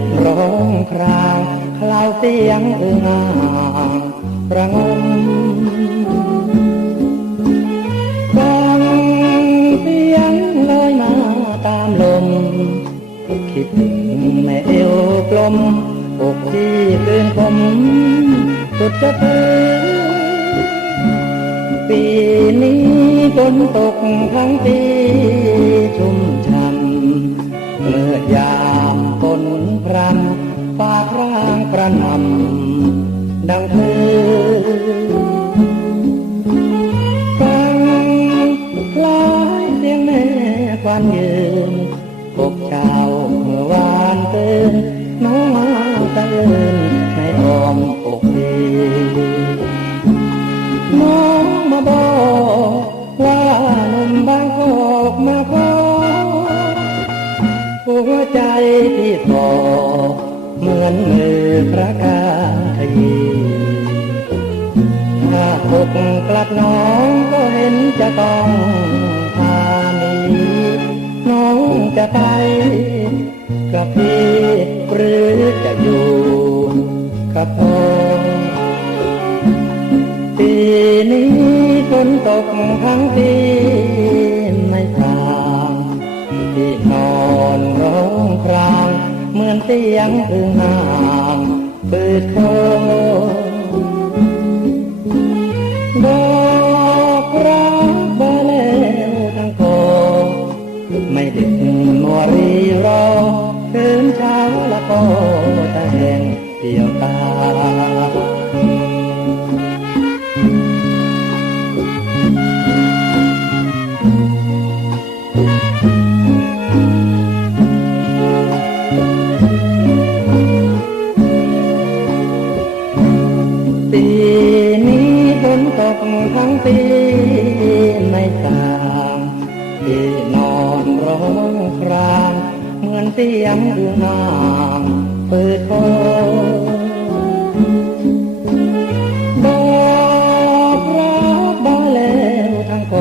ดร้องครางคลาวเสียงเอื้องางระงมฟังเสียงลอยมาตามลม คิดถึงแม่เอวกลมอกที่คืนผมสุดจะเพื่ปีนี้ฝนตกทั้งปีชุ่มช่ำเมื่อยา ប្រាំបាត់រាងប្រណាំដងធ្វើបាំងខ្លាយទាំងមេបានយើងពុកចៅវ៉ានទៅនោះមកតើថ្ងៃអមពុកទេ หัวใจที่ทอเหมือนมือพระกาทีถ้าตกกลับน้องก็เห็นจะต้องพานีน้องจะไปกับพี่หรือจะอยู่กับพ่อปีนี้ฝนตกทั้งปี สียงอึ่งห่างเปิดโคบอกรักบาแล้วทั้งกอไม่ดึกมัวรีรอเดินเช้าละก็แห่งเดียวตา ครางเหมือนเสียงอืองนางเปิดโคบอกรักบ้าแล้วทั้งโก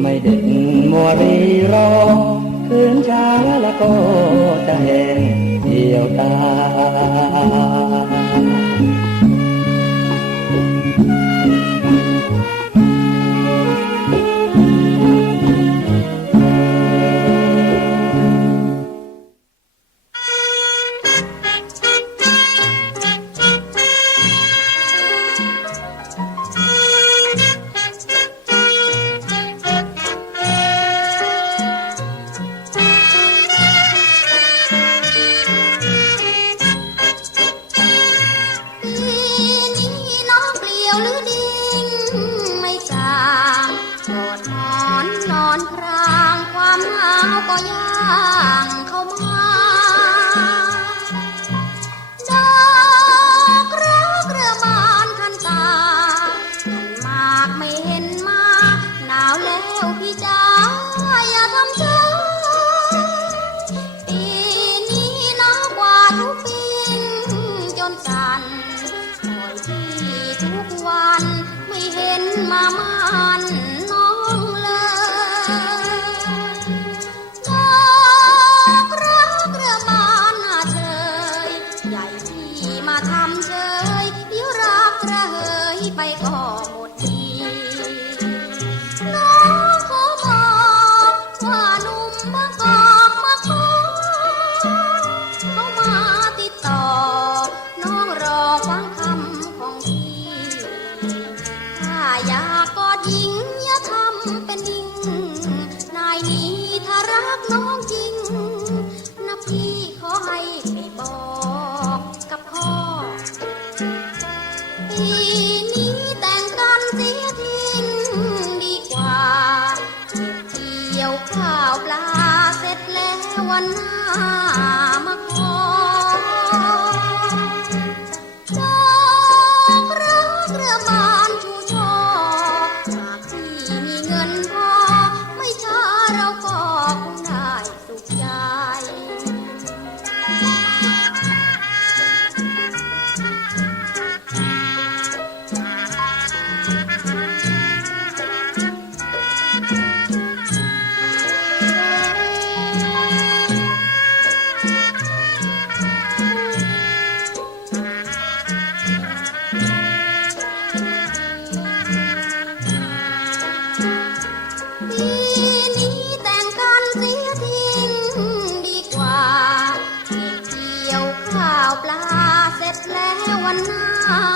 ไม่เด็ดมัวรีรอคืนช้าแล้วก็จะแห้งเดียวตา หมอนนอนครางความหนาวก็ย่างเข้ามาดอกรักเรือมานทันตาหันมากไม่เห็นมา หนาวแล้วพี่จ๋าอย่าทำช้าปีนี้หนาวกว่าทุกปีจนสั่นคอยที่ทุกวันไม่เห็นมามัน มบางกอกมาขอเขามาติดต่อ น้องรอฟังคำของพี่ถ้าอยากกอดหญิงอย่าทำเป็นดิ่งนายนี้ถ้ารักน้องจริง นหน้า วันหน้า